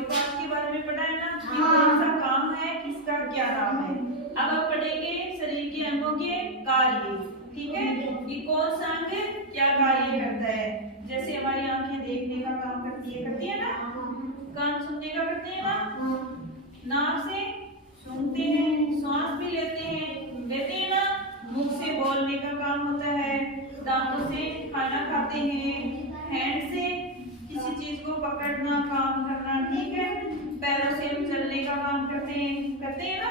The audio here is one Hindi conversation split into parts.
बॉडी पार्ट के बारे में पढ़ा है ना कि कौन सा काम है, किसका क्या नाम है। अब आप पढ़ेंगे शरीर के अंगों के कार्य, ठीक है, कि कौन सा अंग क्या कार्य करता है। जैसे हमारी आंखें देखने का काम करती है ना, कान सुनने का करते हैं ना, नाक से सूंघते हैं, सांस भी लेते हैं ना, मुंह से बोलने का काम होता है, दांतों से खाना खाते हैं, हैंड से किसी चीज को पकड़ना काम करना, ठीक है, पैरों से हम चलने का काम करते हैं ना।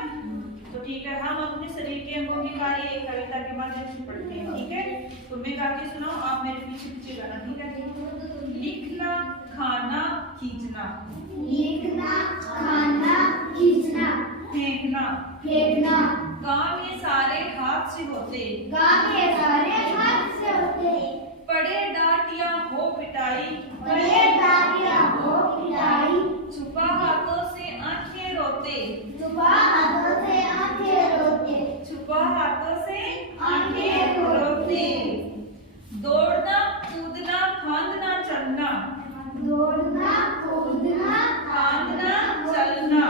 तो ठीक है, हम अपने शरीर के अंगों के कार्य एक कविता के माध्यम से पढ़ते हैं, ठीक है। तो मैं गा के सुनाऊं, आप मेरे पीछे पीछे गाना, ठीक है। लिखना, खाना, खींचना, लिखना, खाना, खींचना, फेंकना, फेंकना, काम ये सारे हाथ से होते, काम ये सारे हाथ से होते, पड़े डांट या हो पिटाई, बड़े डांट या हो पिटाई, छुपा हाथों से आंखें रोते, छुपा हाथों से आंखें रोते, छुपा हाथों से आंखें रोते, दौड़ना, कूदना, फांदना, चलना, दौड़ना, कूदना, फांदना, चलना,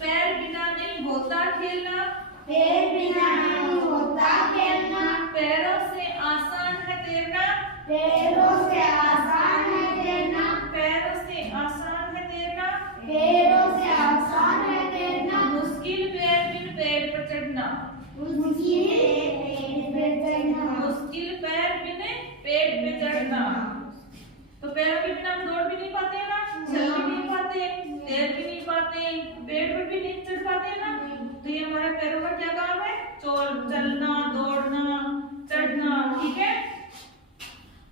पैर बिना नहीं होता खेलना, पैर बिना नहीं होता खेलना, पैरों से आसान है तैरना, पैरों से आसान है तैरना, पैरों से आसान है तैरना, पैरों से आसान है तैरना, मुश्किल पैर बिन पेड़ पर चढ़ना, मुश्किल पेड़ पे चढ़ना, मुश्किल पैर बिन पेड़ पे चढ़ना। तो पैरों के बिना हम दौड़ भी नहीं पाते ना, चल भी नहीं पाते, तैर भी नहीं पाते, पेड़ पर भी नहीं चढ़ पाते ना। तो ये हमारे पैरों का क्या काम है, चलना, दौड़ना, चढ़ना, ठीक है।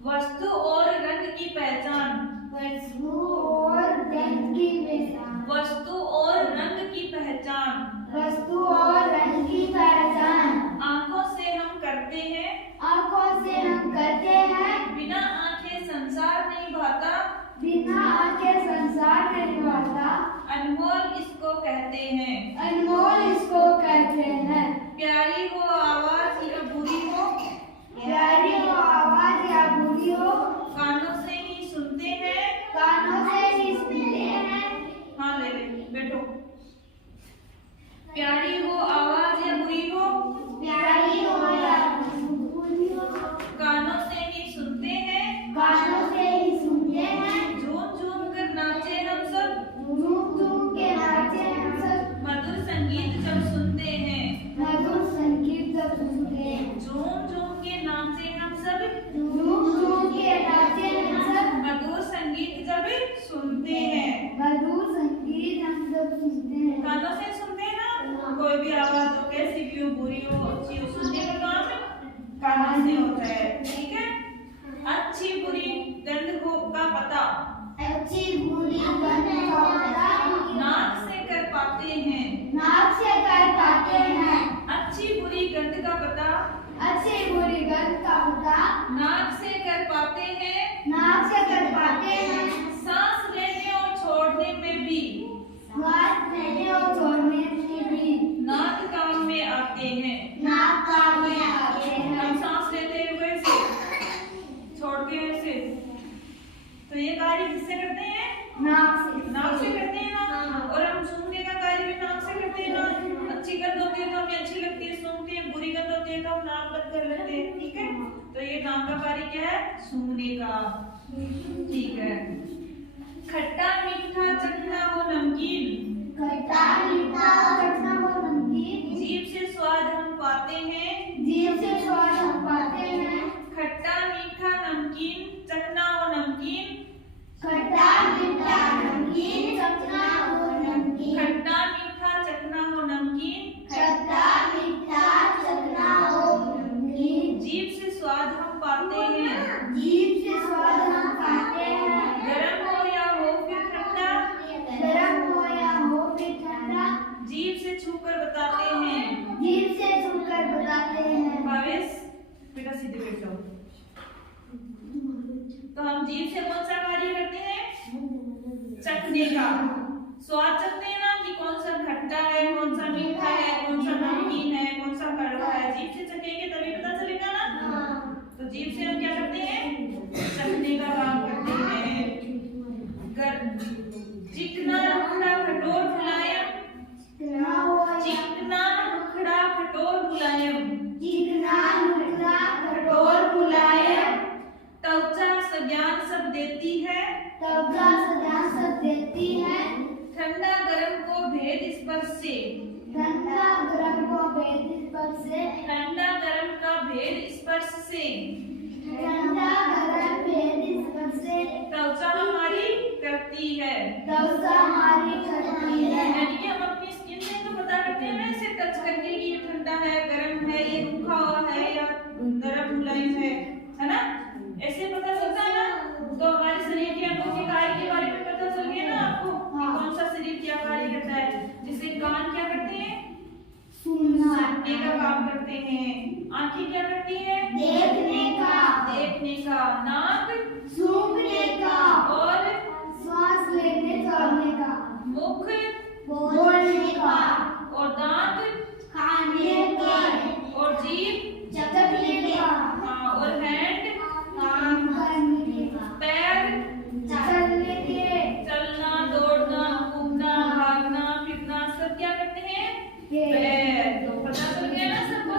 वस्तु और रंग की पहचान, वस्तु और रंग की पहचान, वस्तु और रंग की पहचान, वस्तु और रंग की पहचान, आंखों से हम करते हैं, आंखों से हम करते हैं, बिना आंखें संसार नहीं भाता, बिना आंखें संसार नहीं भाता, अनमोल इसको कहते हैं, अनमोल इसको कहते हैं, प्यारी हो आवाज या बुरी हो, प्यारी हो आवाज या बुरी हो, कानों से ही सुनते हैं, कानों से ही सुनते हैं, हाँ ले बैठो। प्यारी हो आवाज या बुरी हो, प्यारी हो या बुरी हो, कानों से ही सुनते हैं, कानों से ही सुनते हैं, झूम झूम कर नाचे हम सब, झूम झूम के नाचे हम सब, मधुर संगीत जब सुनते हैं, मधुर संगीत जब सुनते हैं, झूम झूम के नाचे हम सब, झूम झूम के नाचे हम सब, मधुर संगीत जब सुनते हैं। मधुर संगीत हम सब सुनते हैं, कानों से सुनते हैं ना, कोई भी आवाज हो, कैसी भी हो, बुरी हो, अच्छी हो, सुनने का काम कानों से होता है, ठीक है। अच्छी बुरी गंध को का पता, अच्छी बुरी गंध का पता, नाक से कर पाते हैं, नाक से कर पाते हैं, अच्छी बुरी गंध का पता, अच्छी बुरी गंध का पता, नाक से कर पाते हैं, नाक से कर पाते हैं, सांस लेने और छोड़ने में भी, सांस लेने और छोड़ने में भी, नाक काम में आते हैं, नाक काम में आते हैं, हम सांस लेते हैं वैसे, छोड़ के ऐसे, तो ये कार्य किससे करते हैं, नाक से करते हैं ना। और हम सूंघने का कार्य भी नाक से करते हैं ना। अच्छी गंध होती है तो हमें अच्छी लगती है, सूंघते हैं, बुरी गंध होती है तो हम नाक बंद कर लेते हैं, ठीक है। तो ये नाक का कार्य क्या है, सूंघने का, ठीक है। खट्टा मीठा चखना हो नमकीन, खट्टा मीठा चखना हो नमकीन, जीभ से स्वाद हम पाते हैं, जीभ से स्वाद हम पाते हैं, खट्टा मीठा नमकीन चखना हो नमकीन, खट्टा मीठा नमकीन चखना हो नमकीन, खट्टा मीठा चखना हो नमकीन, खट्टा मीठा चखना हो नमकीन, जीभ से स्वाद हम पाते हैं, जीभ से स्वाद हम पाते हैं, गरम हो या हो फिर ठंडा, गरम हो या हो फिर ठंडा, जीभ से छूकर बताते हैं, जीभ से छूकर बताते हैं। भावेश बेटा सीधे बैठ जाओ। तो हम जीभ से कौन सा कार्य करते हैं, चखने का, स्वाद चखते हैं ना, कि कौन सा खट्टा है, कौन सा मीठा है, कौन सा नमकीन है, कौन सा कड़वा है, जीभ से चखेंगे तभी पता चलेगा ना। तो जीभ से हम क्या करते हैं, चखने का काम करते हैं। चिकना देती है, कब्जा सजासत देती है, ठंडा गर्म को भेद स्पर्श से, ठंडा गर्म को भेद स्पर्श से, ठंडा गर्म का भेद स्पर्श से, ठंडा गर्म भेद स्पर्श से, त्वचा हमारी करती है। त्वचा हमारी करती है। यानी कि हम अपनी स्किन से तो पता करते हैं ना, इसे टच करके कि ये ठंडा है, गर्म है, ये रूखा हुआ है या नरम मुलायम है ना, ऐसे पता चलता है ना। तो हमारे शरीर के अंगों के कार्य के बारे में पता चल गया ना आपको कि कौन सा शरीर क्या कार्य करता है। जैसे कान क्या करते हैं, सुनने का काम करते हैं, आंखें क्या करती है, देखने का, नाक सूंघने का, और श्वास लेने छोड़ने का, मुख बोलने का, और दांत खाने का, और जीभ चखने का, हाँ, और हैंड काम करने का, पैर चलने के, चलना, दौड़ना, कूदना, भागना, फिरना, सब क्या करते हैं, के